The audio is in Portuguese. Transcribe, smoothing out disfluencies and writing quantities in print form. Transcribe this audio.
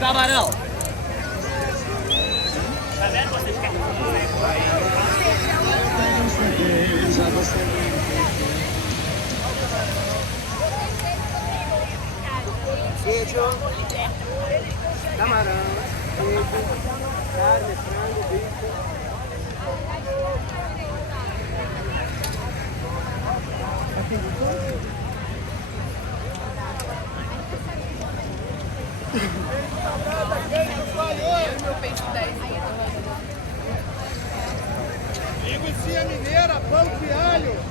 Camarão. Tá vendo? Vocês querem queijo, camarão, queijo, carne, frango, bife. Meu peixe 10. Linguiça mineira, pão de alho.